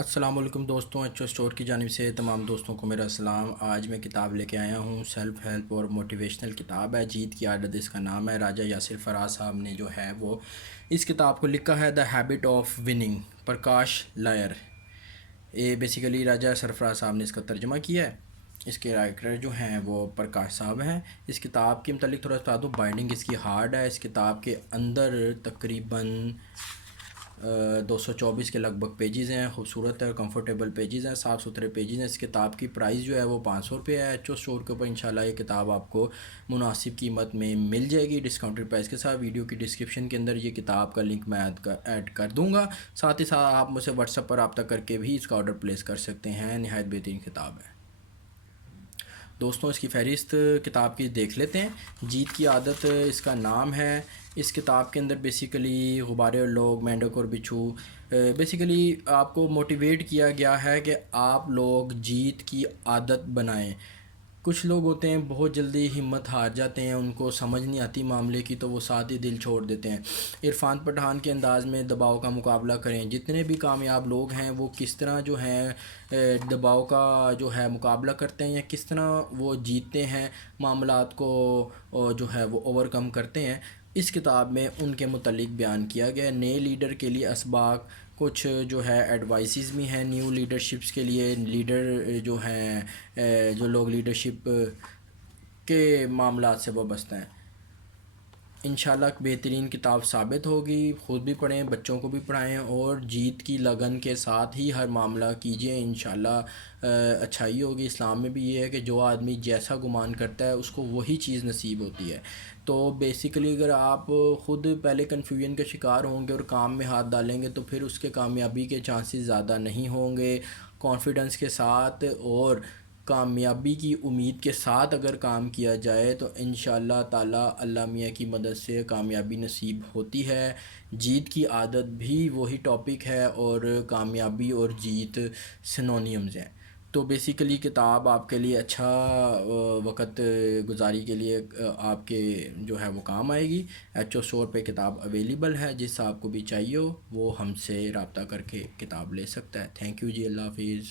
السلام علیکم دوستوں، ایچ او اسٹور کی جانب سے تمام دوستوں کو میرا سلام۔ آج میں کتاب لے کے آیا ہوں، سیلف ہیلپ اور موٹیویشنل کتاب ہے، جیت کی عادت اس کا نام ہے۔ راجہ یاسر فراز صاحب نے جو ہے وہ اس کتاب کو لکھا ہے، the habit of winning, Prakash Iyer. یہ بیسیکلی راجہ سرفراز صاحب نے اس کا ترجمہ کیا ہے۔ اس کے رائٹر جو ہیں وہ پرکاش صاحب ہیں۔ اس کتاب کے متعلق تھوڑا بتا دوں، بائنڈنگ اس کی ہارڈ ہے۔ اس کتاب کے اندر تقریباً 224 کے لگ بھگ پیجز ہیں، خوبصورت ہے، کمفرٹیبل پیجز ہیں، صاف ستھرے پیجز ہیں۔ اس کتاب کی پرائس جو ہے وہ 500 روپے ہے۔ ایچ او اسٹور کے اوپر انشاءاللہ یہ کتاب آپ کو مناسب قیمت میں مل جائے گی، ڈسکاؤنٹڈ پرائس کے ساتھ۔ ویڈیو کی ڈسکرپشن کے اندر یہ کتاب کا لنک میں ایڈ کر دوں گا، ساتھ ہی ساتھ آپ مجھ سے واٹس ایپ پر رابطہ کر کے بھی اس کا آرڈر پلیس کر سکتے ہیں۔ نہایت بہترین کتاب ہے دوستوں۔ اس کی فہرست کتاب کی دیکھ لیتے ہیں۔ جیت کی عادت اس کا نام ہے۔ اس کتاب کے اندر بیسیکلی غبارے اور لوگ، مینڈک اور بچھو، بیسیکلی آپ کو موٹیویٹ کیا گیا ہے کہ آپ لوگ جیت کی عادت بنائیں۔ کچھ لوگ ہوتے ہیں بہت جلدی ہمت ہار جاتے ہیں، ان کو سمجھ نہیں آتی معاملے کی، تو وہ ساتھ ہی دل چھوڑ دیتے ہیں۔ عرفان پٹھان کے انداز میں دباؤ کا مقابلہ کریں۔ جتنے بھی کامیاب لوگ ہیں وہ کس طرح جو ہیں دباؤ کا جو ہے مقابلہ کرتے ہیں، یا کس طرح وہ جیتتے ہیں، معاملات کو جو ہے وہ اوورکم کرتے ہیں، اس کتاب میں ان کے متعلق بیان کیا گیا ہے۔ نئے لیڈر کے لیے اسباق، کچھ جو ہے ایڈوائسز بھی ہیں نیو لیڈرشپس کے لیے، لیڈر جو ہیں جو لوگ لیڈرشپ کے معاملات سے وابستہ ہیں۔ انشاءاللہ بہترین کتاب ثابت ہوگی۔ خود بھی پڑھیں، بچوں کو بھی پڑھائیں، اور جیت کی لگن کے ساتھ ہی ہر معاملہ کیجئے، انشاءاللہ اچھائی ہوگی۔ اسلام میں بھی یہ ہے کہ جو آدمی جیسا گمان کرتا ہے اس کو وہی چیز نصیب ہوتی ہے۔ تو بیسیکلی اگر آپ خود پہلے کنفیوژن کے شکار ہوں گے اور کام میں ہاتھ ڈالیں گے تو پھر اس کے کامیابی کے چانسز زیادہ نہیں ہوں گے۔ کانفیڈنس کے ساتھ اور کامیابی کی امید کے ساتھ اگر کام کیا جائے تو انشاءاللہ تعالی اللہ میاں کی مدد سے کامیابی نصیب ہوتی ہے۔ جیت کی عادت بھی وہی ٹاپک ہے، اور کامیابی اور جیت سنونیمز ہیں۔ تو بیسیکلی کتاب آپ کے لیے اچھا وقت گزاری کے لیے آپ کے جو ہے وہ کام آئے گی۔ ایچ او اسٹور پہ کتاب اویلیبل ہے، جس آپ کو بھی چاہیے ہو وہ ہم سے رابطہ کر کے کتاب لے سکتا ہے۔ تھینک یو جی، اللہ حافظ۔